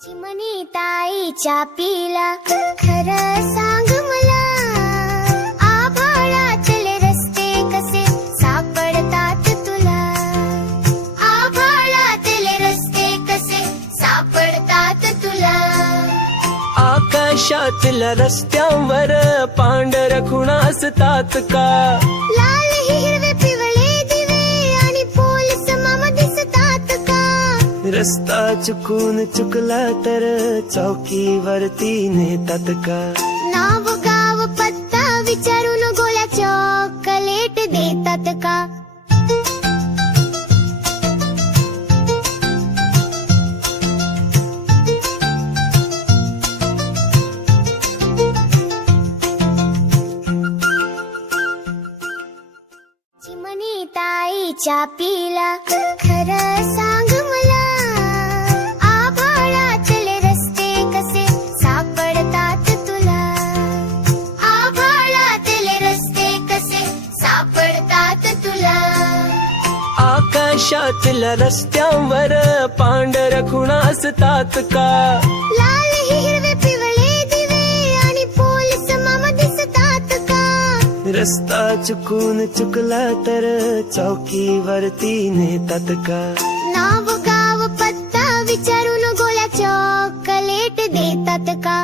चिमणी ताईच्या पिला खरं सांग मला, आभाळातले रस्ते कसे सापडतात तुला, आभाळातले रस्ते कसे सापडतात तुला. आकाशातल्या रस्त्यांवर पांढरखुणा असतात का, लाल हिरवे पिवळे दिवे आणि पोलीस मामा दिसतात का. रस्ता चुकून चुकला तर चौकीवरती नेतात का, नाव गाव पत्ता विचारून गोळ्या चॉकलेट देतात का. चिमणी ताईच्या पिला खरं सांग मला, आभाळातले रस्ते कसे सापडतात तुला, आभाळातले रस्ते कसे सापडतात तुला. आकाशातल्या रस्त्यांवर पांढरखुणा असतात का, लाल हिरवे पिवळे दिवे आणि पोलीस मामा दिसतात का. रस्ता चुकून चुकला तर चौकीवरती नेतात का, नाव गाव पत्ता विचारून गोळ्या चॉकलेट देतात का.